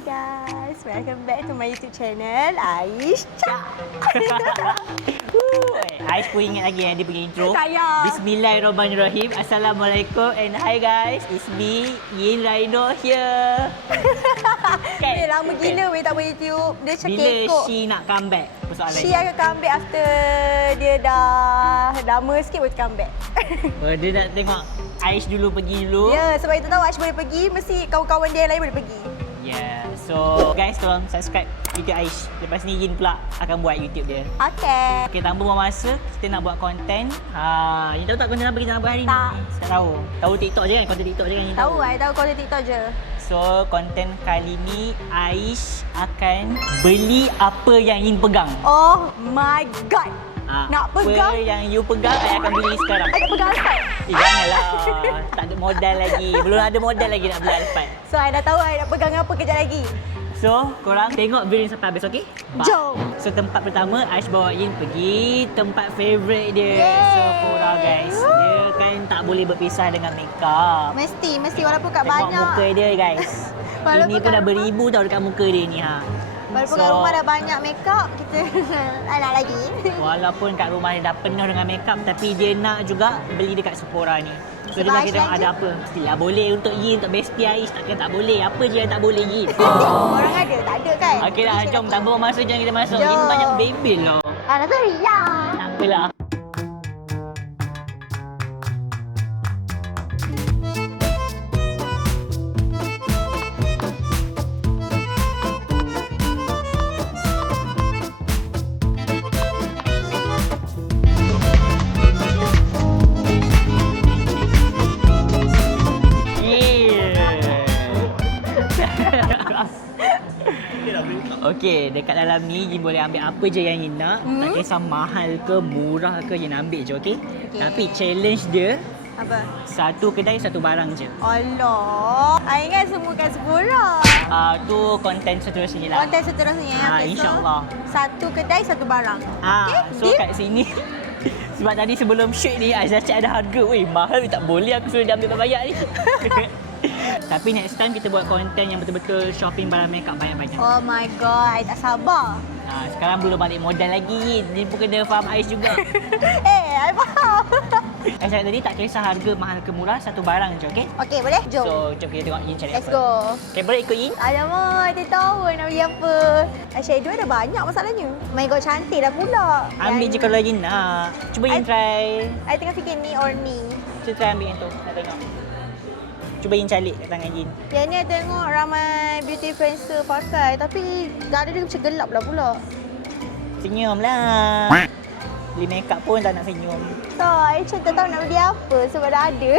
guys, welcome back to my YouTube channel Aish Cak. Aish pun ingat lagi yang dia pergi intro. Saya. Bismillahirrahmanirrahim. Assalamualaikum and hi guys. It's me, Yin Rhino here. Dia lama gila weh tak buat YouTube. Dia macam Bila kekok. she nak comeback? Persoalan She akan comeback after dia dah lama sikit baru comeback. Dia nak tengok Aish dulu pergi dulu. Ya, sebab kita tahu Aish boleh pergi, mesti kawan-kawan dia lain boleh pergi. Yeah. So guys, tolong subscribe YouTube Aish. Lepas ni Yin pula akan buat YouTube dia. Okay. Okay, tanpa buang masa, kita nak buat konten. Yin tahu tak konten apa kita nak buat hari Tak. ni? Tak tahu. Tahu TikTok je kan? Konten TikTok je kan Yin Tahu, I tahu konten TikTok je. So, konten kali ni Aish akan beli apa yang Yin pegang. Oh my god. Nak pegang? Apa yang you pegang, I akan beli sekarang. I nak pegang Alphard. Janganlah. Tak ada modal lagi. Belum ada modal lagi nak beli Alphard. So, I dah tahu I nak pegang apa kejap lagi. So, korang tengok video ni sampai habis, okey? Jom. So, tempat pertama, Aish bawa Yin pergi tempat favourite dia. Yeay. Sephora, guys. Dia kan tak boleh berpisah dengan makeup. Mesti walaupun kat Tengok banyak. muka dia, guys. Walaupun Ini pun kat dah rumah. beribu tau dekat muka dia ni. Walaupun kat rumah dah banyak makeup, kita nak lagi. Walaupun kat rumah dia dah penuh dengan makeup, tapi dia nak juga beli dekat Sephora ni. So Sebab dia bagi Aish tengok belanja. ada apa. Mestilah boleh untuk Yin, untuk bestie Aish. Takkan tak boleh. Apa je yang tak boleh Yin? Orang ada, tak ada kan? Okey lah, jom tanpa masa jom kita masuk. Jom. Yin banyak baby loh. Nak sorry lah. Tak apalah. Okey, dekat dalam ni Yin boleh ambil apa je yang Yin nak. Tak kisah mahal ke, murah ke, Yin ambil je, okey? Okey. Tapi challenge dia, Apa? satu kedai, satu barang je. Allah. I ingat semua kat Sephora. Tu konten seterusnya lah. Konten seterusnya. Okay, so, InsyaAllah. satu kedai, satu barang. So deal? kat sini sebab tadi sebelum shoot ni Aisyah cakap ada harga. Weh, mahal tak boleh aku suruh dia ambil bayar ni. Tapi next time kita buat konten yang betul-betul shopping barang makeup banyak-banyak. Oh my god, I tak sabar. Sekarang belum balik modal lagi. Dia pun kena faham Aish juga. I faham. Aisyah tadi tak kisah harga mahal ke murah, satu barang je, okey? Okay, boleh? Jom. So, jom kita tengok Yin cari Let's apa. go. Kamera ikut Yin. Alamak, I tak tahu nak beli apa. Eyeshadow ada banyak masalahnya. My god, cantik dah pula. Ambil je kalau Yin nak. Cuba Yin try. I tengah fikir ni or ni. Cuba try ambil yang tu. Nak tengok. Cuba Yin calik kat tangan Yin. Yang ni I tengok ramai beauty influencer pakai. Tapi dada dia macam gelap lah pula. Senyum lah. Beli makeup pun tak nak senyum. So, I macam tak tahu nak beli apa sebab dah ada.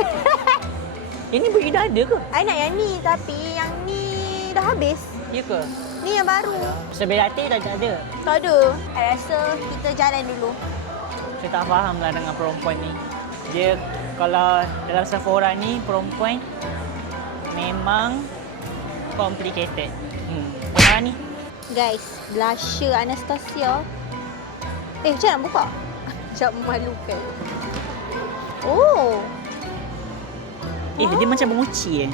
Yang ni beri dah ada ke? I nak yang ni tapi yang ni dah habis. Ya ke? Ni yang baru. Sebelah tak ada. Tak ada. I rasa kita jalan dulu. Saya tak faham lah dengan perempuan ni. Dia kalau dalam Sephora ni perempuan memang complicated. Mana ni? Guys, blusher Anastasia. Macam nak buka? Macam memalukan. Oh. Dia macam menguci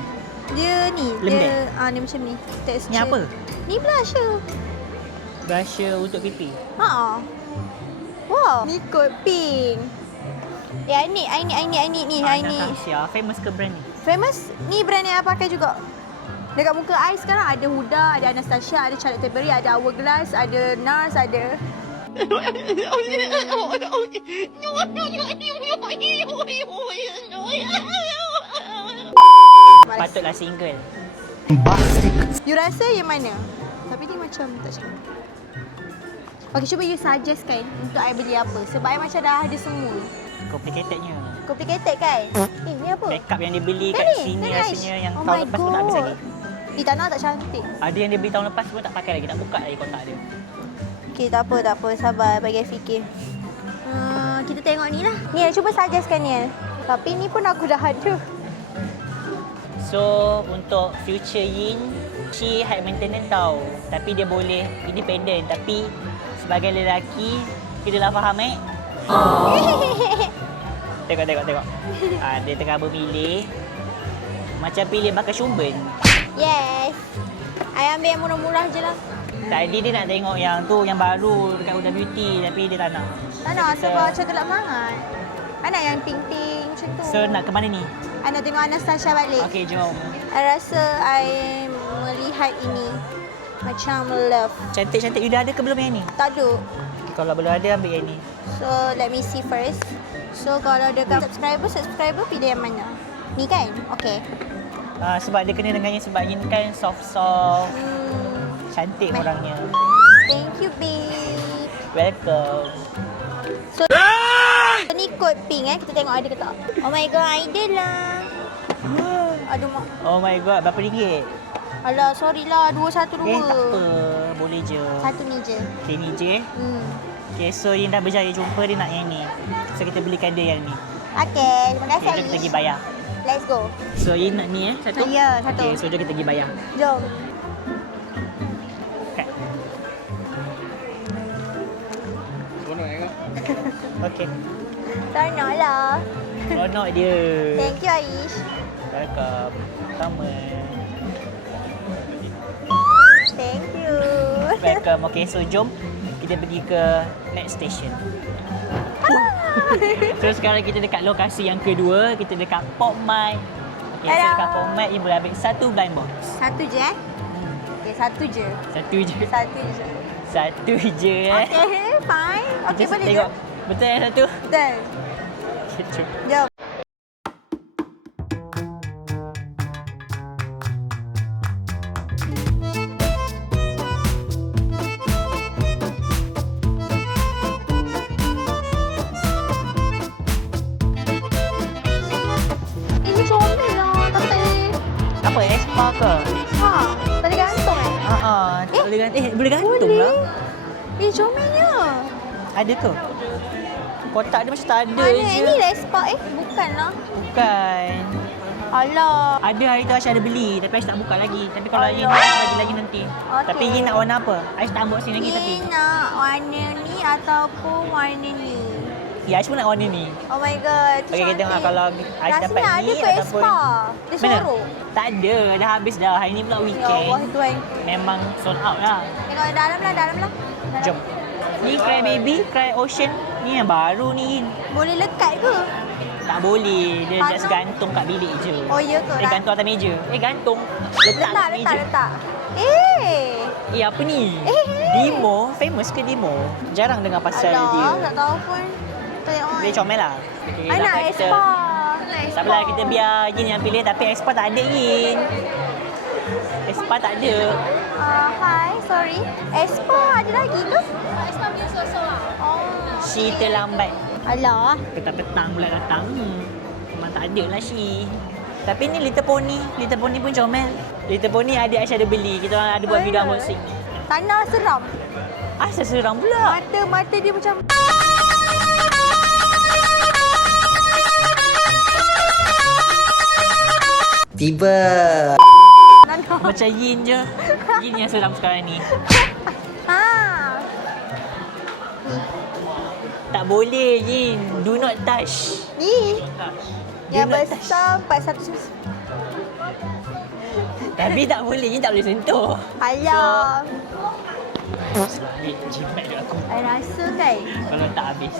Dia ni. Lembek? Dia, ni macam ni. Texture. Ni apa? Ni blusher. Blusher untuk pipi. Haa. Wow. Ni kot pink. I ni. Anastasia. Famous ke brand ni? Famous. Ni brand yang I pakai juga. Dekat muka I sekarang ada Huda, ada Anastasia, ada Charlotte Tilbury, ada Hourglass, ada NARS, ada... Patutlah single. You rasa yang mana? Tapi ni macam tak cakap. Okay, cuba you suggest kan untuk I beli apa. Sebab I macam dah ada semua. Complicatednya. Complicated kan? Ni apa? Makeup yang dia beli kat Ni, sini ni rasanya Aish. yang Oh tahun my lepas pun tak habis God. lagi. Tak nak tak cantik. Ada yang dia beli tahun lepas pun tak pakai lagi. Tak buka lagi kotak dia. Okay, tak apa. Sabar, bagi I fikir. Kita tengok ni lah. Niel, cuba suggestkan Niel. Tapi ni pun aku dah ada. So, untuk future Yin, she high maintenance tau. Tapi dia boleh independent. Tapi sebagai lelaki, kita dah faham Tengok. Dia tengah bermilih. Macam pilih bakal Shumben. Yes. I ambil yang murah-murah je lah. Tadi dia nak tengok yang tu, yang baru dekat Huda Beauty tapi dia tak nak. Tak nak, Kita- sebab macam tu lah sangat. I nak yang pink-pink macam tu. So nak ke mana ni? I nak tengok Anastasia balik. Okey, jom. I rasa I melihat ini macam love. Cantik-cantik. You dah ada ke belum yang ni? Tak ada. Kalau belum ada, ambil yang ni. So, let me see first. So, kalau dekat subscriber pilih yang mana? Ni kan? Okay. Sebab dia kena dengan yang sebab ini kan soft-soft. Cantik Baik. orangnya. Thank you, babe. Welcome. So, ni kod pink kita tengok ada ke tak. Oh my god, idol lah. Aduh, mak. Oh my god, berapa ringgit? Alah, sorry lah. 212. Tak apa. Boleh je. Satu ni je. Okay, ni je. Okay, so yang dah berjaya jumpa, dia nak yang ni. So, kita belikan dia yang ni. Okay, terima kasih, Okay, jom kita pergi bayar. Let's go. So, you nak ni satu? Ya, satu. Okay, so jom kita pergi bayar. Jom. Okay. Okay. Seronok lah. Seronok dia. Thank you, Aish. Welcome. Sama. Thank you. Welcome. Okay, so jom kita pergi ke next station. So sekarang kita dekat lokasi yang kedua. Kita dekat Pop Mart. Okay, so Hello. dekat Pop Mart you boleh ambil satu blind box. Satu je Okay, satu je. Satu je. Satu je. Satu je Okay, fine. Okay, Just boleh je. tengok. Betul yang satu? Betul. Okay, jom. Jom. Ini comel lah. Tapi, Apa, Espa ke? ha, tadi gantung Boleh gantung lah. Comelnya. Ada ke? Kotak dia macam tak ada Mana? je. Ini Respa. Bukan lah. Bukan. Alah. Ada hari tu Aisyah ada beli tapi Aisyah tak buka lagi. Tapi kalau Yin Alah. bagi lagi nanti. Okey. Tapi Yin nak warna apa? Aisyah tak unboxing lagi tapi. Ni nak warna ni ataupun warna ni. Ya, Aisyah pun nak warna ni. Oh my god. Okey, kita tengok kalau Aisyah dapat Rasanya ni ada ke ataupun Espa? Dia Mana? sorok. Tak ada, dah habis dah. Hari ni pula Ya weekend. Allah Tuhan. Memang sold out lah. Tengok dalam lah, dalam lah. Dalam. Jom. Ni Cry Baby, Cry Ocean. Ni yang baru ni. Boleh lekat ke? Tak boleh. Dia Panas. just gantung kat bilik je. Oh ya ke? Gantung atas meja. Gantung. Letak kat meja. Letak. Apa ni? Eh. Dimo? Famous ke Dimo? Jarang dengar pasal dia. Alah, tak tahu pun. Tengok. Dia comel lah. Okay, I nak dapat kita- Espa. Tak apalah, kita biar Yin yang pilih tapi Espa tak ada Yin. Espa tak ada. Hi, sorry. Espa ada lagi ke? Espa punya sosok lah. Oh. She terlambat. Alah. Petang-petang pula datang. Memang tak ada lah she. Tapi ni Little Pony. Little Pony pun comel. Little Pony ada Aisyah ada beli. Kita orang ada buat video unboxing. Tanah seram. Asal seram pula. Mata dia macam... Tiba. Tanah. Macam Yin je. Yin yang seram sekarang ni. Ha. Tak boleh Yin. Do not touch. Ni. Do Yang not touch. besar 41. Tapi tak boleh. Yin tak boleh sentuh. Alah. Jimat dia aku. I rasa kan. Kalau tak habis.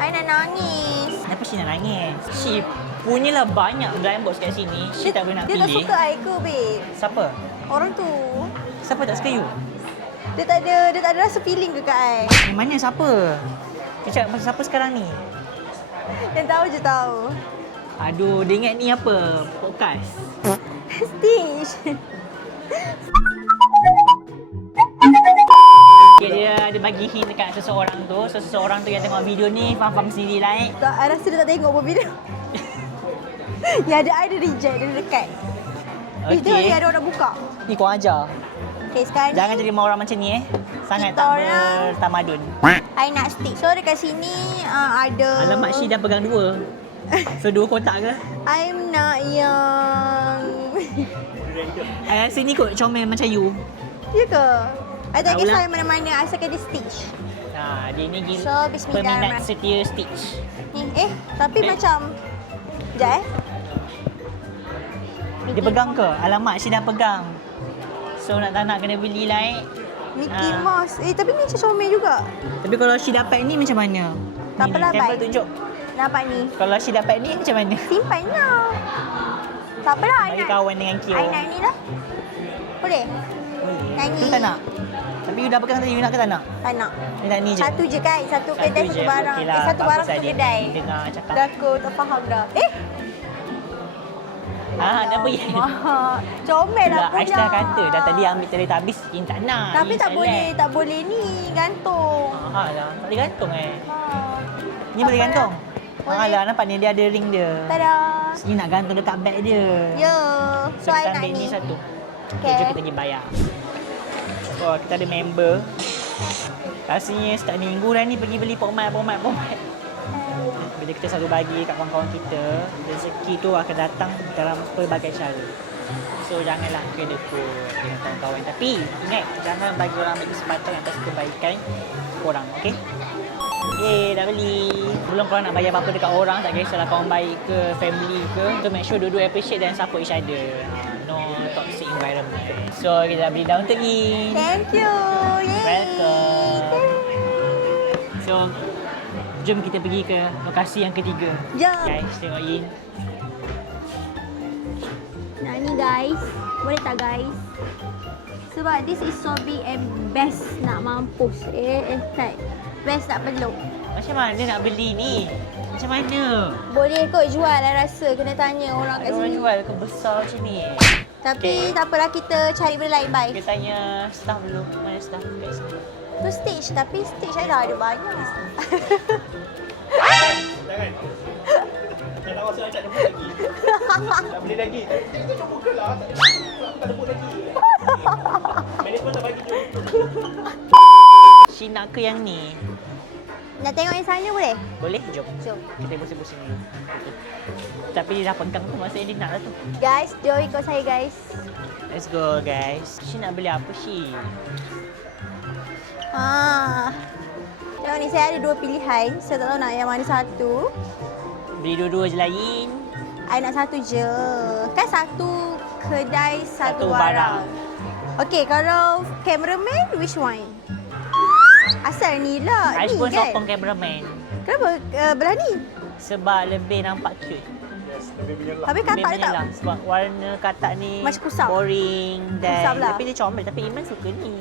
I nak nangis. Kenapa She nak nangis? She punyalah banyak blind box kat sini. She tak boleh nak Dia tak pilih. suka I ke, babe? Siapa? Orang tu. Siapa tak suka you? Dia tak ada rasa feeling ke kat I. Yang mana siapa? Dia cakap pasal siapa sekarang ni? Yang tahu je tahu. Aduh, dia ingat ni apa? Podcast. Stitch. Okay, dia ada bagi hint dekat seseorang tu. So, seseorang tu yang tengok video ni faham-faham sendiri lah Tak, I rasa dia tak tengok pun video. Yang ada I dia reject, dia dekat. Itu Okay. ni ada orang buka. Ni kau ajar. Okay, sekarang Jangan ni jadi orang macam ni Sangat Kita tak orang- bertamadun. I nak stick. So dekat sini ada... Alamak, She dah pegang dua. So, dua kotak ke? I'm nak yang... I rasa ni kot comel macam you. Ya ke? I tak Tahu kisah lah. yang mana-mana asalkan dia stitch. Dia ni gila. So, peminat bismillahirrahmanirrahim. setia Stitch. Ni, tapi macam... Sekejap Dia pegang ke? Alamak, She dah pegang. So nak tak nak kena beli lah Mickey Mouse. Tapi ni macam comel juga. Tapi kalau Shi dapat ni macam mana? Tak Ni, apalah, Temple baik. tunjuk. Nampak ni. Kalau Shi dapat ni macam mana? Simpan lah. Tak apalah, Bagi kawan dengan Kyo. I nak ni lah. Boleh? Boleh. Nyanyi. Tu tak nak? Tapi you dah pegang tadi, you nak ke tak nak? Tak nak. You nak ni je? Satu je kan? Satu kedai, je. satu barang. Okey lah. Satu barang, Bagus satu lah dia kedai. dengar cakap. Dah aku tak faham dah. Nak pergi. Comel lah Dah, punya. Aisyah kata dah tadi ambil teletabis, Yin tak nak. Tapi Yin tak select. boleh, tak boleh ni gantung. Lah. Tak boleh gantung Ha. Ni boleh gantung? Boleh. Lah, nampak ni dia ada ring dia. Tada. Ni nak gantung dekat beg dia. Ya. So, So, I kita nak ambil ni. ni satu. Okay. Okay, jom kita pergi bayar. Oh, kita ada member. Rasanya setiap minggu dah ni pergi beli pomat. Bila kita selalu bagi kat kawan-kawan kita, rezeki tu akan datang dalam pelbagai cara. So, janganlah kena ikut dengan kawan-kawan. Tapi, ingat, jangan bagi orang ambil kesempatan atas kebaikan korang, okey? Dah beli. Belum korang nak bayar apa-apa dekat orang, tak kisahlah kawan baik ke, family ke. So, make sure dua-dua appreciate dan support each other. No toxic environment. So, kita dah beli dah untuk Yin. Thank you. Yay. Welcome. So, jom kita pergi ke lokasi yang ketiga. Jom. Guys, tengok Yin. Nah ni guys. Boleh tak guys? Sebab this is so big and best nak mampus. Tak. Best nak peluk. Macam mana nak beli ni? Macam mana? Boleh kot jual lah rasa. Kena tanya orang kat Ada orang sini. jual ke besar macam ni? Tapi Okay. tak apalah, kita cari benda lain bye. Kita tanya staff dulu. Mana staff kat sini? Tu stage, tapi stage saya dah ada banyak. Jangan. Dah tak rasa tak jemput lagi. Tak boleh lagi. Kita jemput ke lah. Tak jemput lagi. Management tak bagi jemput. Shi nak ke yang ni? Nak tengok yang sana boleh? Boleh? Jom. Jom. Kita pusing-pusing dulu. Tapi dia dah pegang tu, maksudnya dia nak lah tu. Guys, jom ikut saya guys. Let's go guys. Shi nak beli apa Shi? Tengok ni, saya ada dua pilihan. Saya tak tahu nak yang mana satu. Beli dua-dua je lah Yin. I nak satu je. Kan satu kedai, satu Satu barang. Okay, kalau cameraman, which one? Asal ni lah. Aish Ni pun kan? sokong cameraman. Kenapa belah ni? Sebab lebih nampak cute. Yes, lebih menyerlah. Habis katak dia tak? Lah. Sebab warna katak ni Macam kusam. boring dan Kusam lah. tapi dia comel. Tapi Iman suka ni.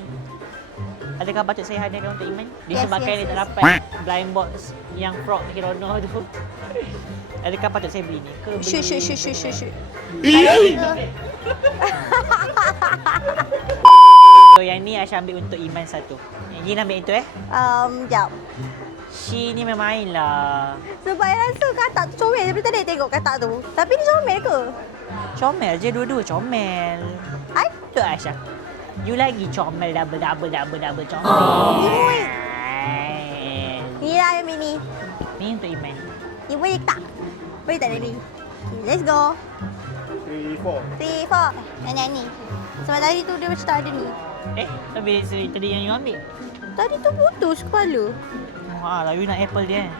Adakah patut saya hadiahkan untuk Iman? Yes, Disebabkan yes, dia tak yes. dapat blind box yang frog Hirono tu. Adakah patut saya beli ni? Ke beli? Shoot. So yang ni Aisyah ambil untuk Iman satu. Yang Yin ambil itu Jap. Shi ni main lah. Sebab I rasa katak tu comel. Daripada tadi I tengok katak tu. Tapi ni comel ke? Comel je dua-dua comel. I? Tu Aisyah. You lagi comel double comel. Oi. Ni lah yang ni. Ni untuk Iman. Ni boleh tak? Boleh tak ni? Okay, let's go. 3, 4. 3, 4. Yang ni. Sebab tadi tu dia macam tak ada ni. Habis tadi yang you ambil. Tadi tu putus kepala. Lah, you nak apple dia.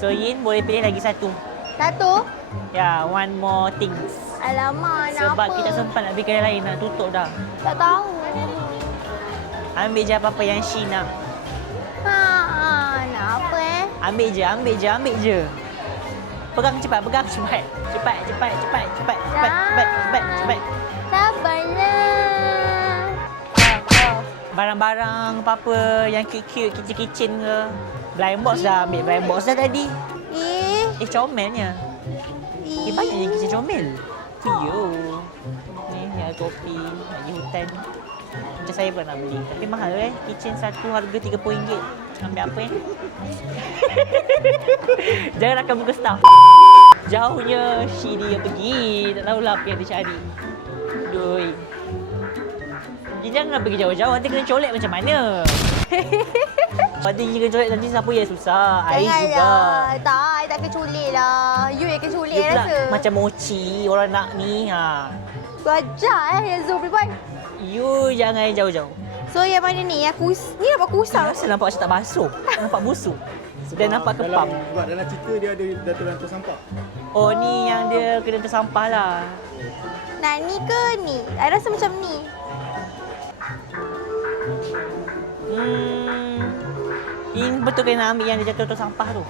So Yin boleh pilih lagi satu. Satu. Ya, one more things. Alamak, nak Sebab apa? kita sempat nak pergi kedai lain, nak tutup dah. Tak tahu. Ambil je apa-apa yang Shi nak. Nak apa Ambil je. Pegang cepat. Cepat. Sabarlah. Barang-barang apa-apa yang cute-cute, kitchen ke. Blind box dah ambil, blind box dah tadi. Comelnya. Banyak yang kitchen comel. Yo. Ni yang topi, lagi hutan. Macam saya pernah beli. Tapi mahal kitchen satu harga RM30. Ambil apa Jangan rakan muka staff. Jauhnya Shi dia pergi. Tak tahulah apa yang dia cari. Doi. Dia jangan pergi jauh-jauh. Nanti kena colek macam mana? Nanti kena colek nanti siapa yang susah? Air juga. Tak, I tak keculik lah. You yang keculik Dia pula rasa. macam mochi. Orang nak ni. Gajah yang Zul boy. You jangan jauh-jauh. So yang mana ni? Ni nampak kusam. Rasa nampak macam tak basuh. Nampak busuk. Dan nampak kepam. Sebab dalam cerita dia ada dah terlantar sampah. Oh, ni yang dia kena tersampah lah. Nani ke ni? I rasa macam ni. Ini betul kena ambil yang dia jatuh sampah tu.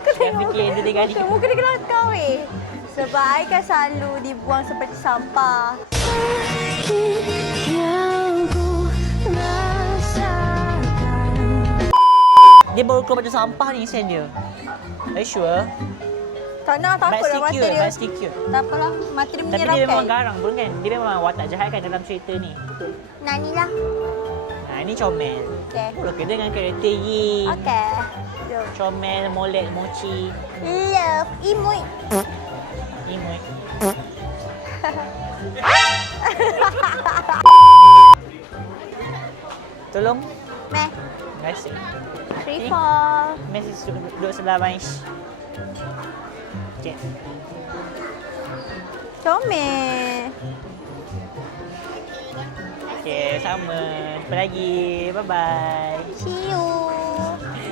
Kau Saya fikir dia tiga kali. Muka dia kelakar weh. Sebab I kan selalu dibuang seperti sampah. Dia baru keluar baju sampah ni sen dia. Are you sure? Tak nak, tak apalah mata dia. But still cute. Tak apalah, mata dia Tapi dia memang menyerapkan. garang pun kan. Dia memang watak jahat kan dalam cerita ni. Nani lah. Ini Comel. Okay. Boleh ke dengan karakter Yi. Okay. Jom. Comel, Molek, Mochi. Love. Imut. Imut. Tolong. Meh. Terima kasih. 3-4. Messi duduk sebelah Mais. Okay. Comel. Okay, sama. Jumpa lagi. Bye-bye. See you.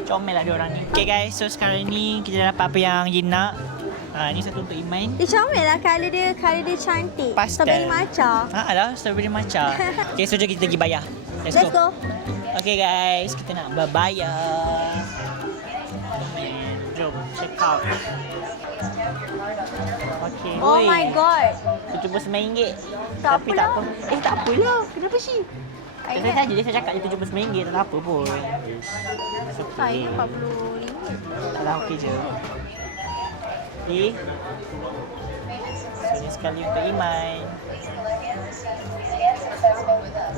Comel lah diorang ni. Okay guys, so sekarang ni kita dah dapat apa yang Yin nak. Ni satu untuk Iman. Dia comel lah, colour dia cantik. Pastel. Strawberry matcha. Alah, strawberry matcha. Okay, so jom kita pergi bayar. Let's go. Okay guys, kita nak berbayar. Jom, check out. Okay. Oh my god. RM79. Tak Tapi apalah. tak apa. Tak apalah. Kenapa sih? I Saya saja dia cakap dia RM79. Tak ada apa pun. Saya RM40. Tak lah, okey je. Okay. So, ni sekali untuk Iman.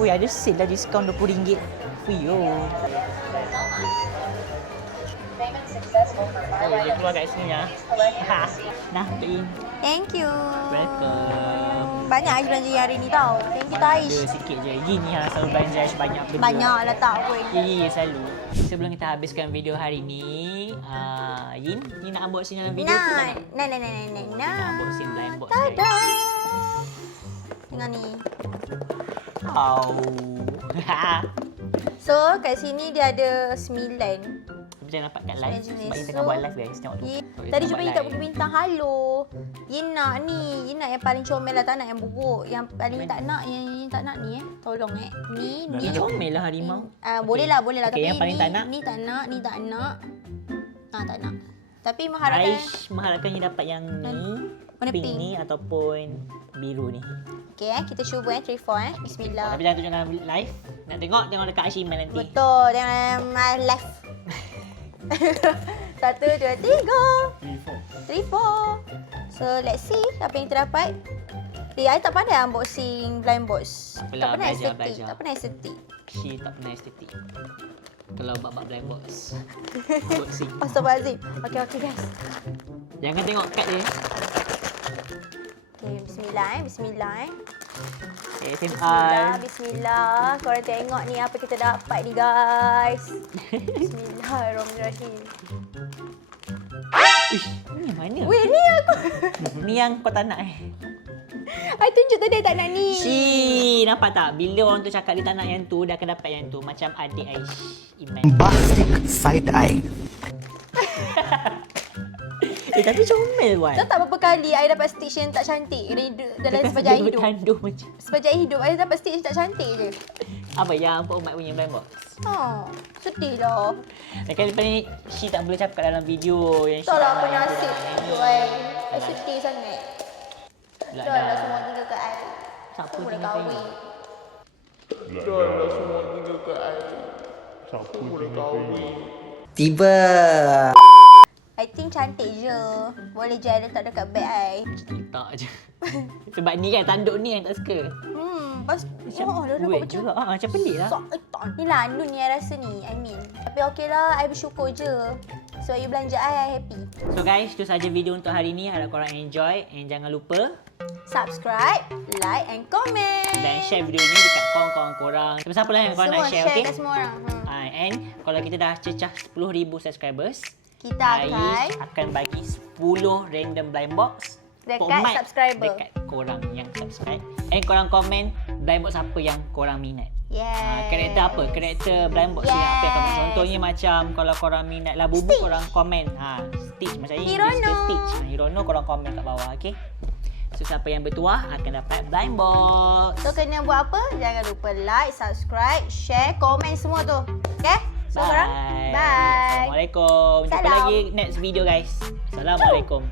Ui, ada sale lah diskaun RM20. Fuyo. Oh, dia keluar kat sini lah. Nah, untuk In. Thank you. Welcome. Banyak Aish belanja hari ni tau. Thank you tau Aish. Ada sikit je. Yin ni selalu belanja Aish banyak benda. Banyak lah tak pun. Ya, selalu. Sebelum kita habiskan video hari ni, Yin nak unboxing dalam video tu tak nak? Nah. Kita unboxing blind box Tada. guys. Tengok ni. Wow. So, kat sini dia ada 9. Jangan nampak kat live Sembilan jenis. sebab Yin tengah buat live guys. Tengok tu. Tadi jumpa Yin kat Bukit Bintang. Halo. Yin nak ni. Yin nak yang paling comel lah. Tak nak yang buruk. Yang paling tak nak. Yang Yin tak nak ni Tolong Ni. Ni comel lah harimau. Boleh lah. Okay, Tapi yang paling ni, tak nak? Ni tak nak. Ni tak nak. Tak nak. Tapi mengharapkan. Aish mengharapkan Yin dapat yang ni. Warna Pink pink. ni ataupun biru ni. Okay, kita cuba 3-4 Bismillah. Tapi jangan tunjuk dalam live. Nak tengok dekat Aish Iman nanti. Betul. Dengan left. 1, 2, 3. 3-4. So, let's see apa yang kita dapat. I tak pandai unboxing blind box. Apalah, Tak pernah belajar, estetik. belajar. Tak pernah estetik. She tak pernah estetik. Kalau bab-bab blind box. Unboxing. Astagfirullahaladzim. Okay guys. Jangan tengok kad dia. Okay, bismillah. Okay, simpan. Bismillah. Korang tengok ni apa kita dapat ni guys. Bismillahirrahmanirrahim. Uish, ni mana? Weh, ni aku. Ni yang kau tak nak I tunjuk tadi I tak nak ni. Shi, nampak tak? Bila orang tu cakap dia tak nak yang tu, dia akan dapat yang tu. Macam adik Aish Iman. Bombastic side eye. Tapi comel Wan. Tahu tak berapa kali I dapat stitch yang tak cantik dalam sepanjang Dia hidup. bertanduh macam. Sepanjang hidup I dapat stitch yang tak cantik je. Apa yang Pak Umat punya blind box? Sedih lah. Dan kali lepas ni, Shi tak boleh cakap dalam video yang Tak lah nak apa yang tu nasib dah. tu I. I sedih sangat. Pula Dah lah dah. semua tinggal kat I. Siapa Aku dah tinggal kahwin. Tiba. I think cantik je. Boleh je I letak dekat bag I. Letak je. Sebab ni kan, tanduk ni yang tak suka. Pas Macam dah dapat weird macam juga. Macam pelik lah. Ni lah Nun yang rasa ni, I mean. Tapi okey lah, I bersyukur je. So, you belanja I happy. So guys, itu saja video untuk hari ni. Harap korang enjoy. And jangan lupa Subscribe, like and comment. dan share video ni dekat kawan-kawan korang. Siapa-siapa lah yang korang nak share, okay? kat semua orang. And kalau kita dah cecah 10,000 subscribers, Kita Aish akan bagi 10 random blind box Dekat format subscriber. dekat korang yang subscribe. And korang komen blind box apa yang korang minat. Karakter apa? Karakter blind box yang apa yang korang minat. Contohnya macam kalau korang minat Labubu, korang komen Stitch macam ni. Hirono. Stitch. Hirono korang komen kat bawah, okay? So siapa yang bertuah akan dapat blind box. So kena buat apa? Jangan lupa like, subscribe, share, komen semua tu. Okay? So korang, bye. Assalamualaikum. Jumpa Salam. lagi next video guys. Assalamualaikum.